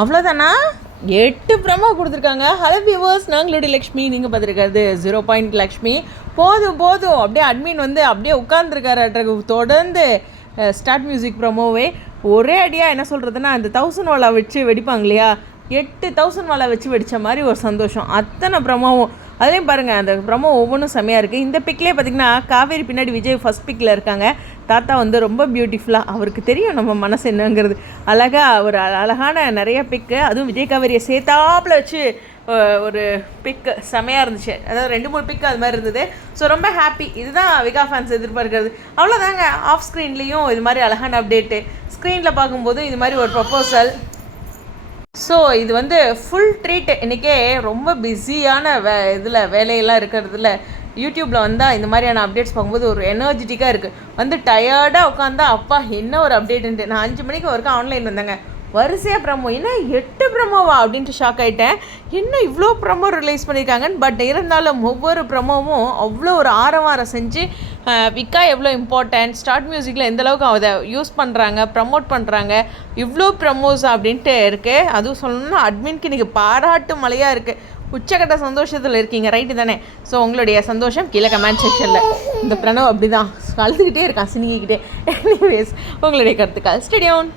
அவ்வளோதானா எட்டு ப்ரமோ கொடுத்துருக்காங்க. ஹலோ வியூவர்ஸ் நாங்களுடைய லக்ஷ்மி நீங்கள் பார்த்துருக்காரு ஜீரோ பாயிண்ட் லக்ஷ்மி. போதும் போதும். அப்படியே அட்மின் வந்து அப்படியே உட்காந்துருக்காரு தொடர்ந்து ஸ்டார்ட் மியூசிக் ப்ரமோவே ஒரே அடியாக என்ன சொல்கிறதுனா அந்த தௌசண்ட் வாலா வச்சு வெடிப்பாங்க இல்லையா? எட்டு தௌசண்ட் வாலா வச்சு வெடித்த மாதிரி ஒரு சந்தோஷம். அத்தனை ப்ரமோவும் அதுலேயும் பாருங்கள் அந்த ப்ரமோ ஒவ்வொன்றும் செம்மையாக இருக்குது இந்த பிக்லேயே பார்த்தீங்கன்னா காவேரி பின்னாடி விஜய் ஃபஸ்ட் பிக்கில் இருக்காங்க. தாத்தா வந்து ரொம்ப பியூட்டிஃபுல்லாக அவருக்கு தெரியும் நம்ம மனசு என்னங்கிறது. அழகாக ஒரு அ- அழகான நிறைய பிக்கு அதுவும் விஜய் காவேரியை சேர்த்தாப்பில் வச்சு ஒரு பிக்கு செமையாக இருந்துச்சு. அதாவது ரெண்டு மூணு பிக்கு அது மாதிரி இருந்தது. ஸோ ரொம்ப ஹாப்பி இதுதான் விகா ஃபேன்ஸ் எதிர்பார்க்கறது. அவ்வளோதாங்க ஆஃப் ஸ்க்ரீன்லேயும் இது மாதிரி அழகான அப்டேட்டு ஸ்க்ரீனில் பார்க்கும்போது இது மாதிரி ஒரு ப்ரப்போசல் ஸோ இது வந்து ஃபுல் ட்ரீட் இன்றைக்கே ரொம்ப பிஸியான வே இதில் வேலையெல்லாம் இருக்கிறதுல. யூடியூப்பில் வந்தால் இந்த மாதிரியான அப்டேட்ஸ் பார்க்கும்போது ஒரு எனர்ஜெட்டிக்காக இருக்குது வந்து டயர்டாக உட்காந்தா அப்பா என்ன ஒரு அப்டேட்டுன்ட்டு நான் அஞ்சு மணிக்கு ஒருக்கா ஆன்லைன் வந்தேங்க. வரிசையாக ப்ரமோ என்ன எட்டு ப்ரமோவா? அப்படின்ட்டு ஷாக் ஆகிட்டேன் என்ன இவ்வளோ ப்ரமோ ரிலீஸ் பண்ணியிருக்காங்கன்னு பட் இருந்தாலும் ஒவ்வொரு ப்ரமோவும் அவ்வளோ ஒரு ஆரவாரம் செஞ்சு விக்கா எவ்வளோ இம்பார்ட்டன்ட் ஸ்டார்ட் மியூசிக்கில் எந்தளவுக்கு அதை யூஸ் பண்ணுறாங்க ப்ரமோட் பண்ணுறாங்க இவ்வளோ ப்ரமோஸ் அப்படின்ட்டு இருக்குது அதுவும் சொல்லணும்னா அட்மின்க்கு இன்றைக்கி பாராட்டு மழையாக இருக்குது உச்சக்கட்ட சந்தோஷத்தில் இருக்கீங்க. ரைட்டு தானே? ஸோ உங்களுடைய சந்தோஷம் கீழே கமெண்ட் செக்ஷனில் இந்த பிரணவ் அப்படி தான் அழுதுகிட்டே இருக்கான் சினிங்கிக்கிட்டே எனிவேஸ் உங்களுடைய கருத்துக்கள். ஸ்டேடியோன்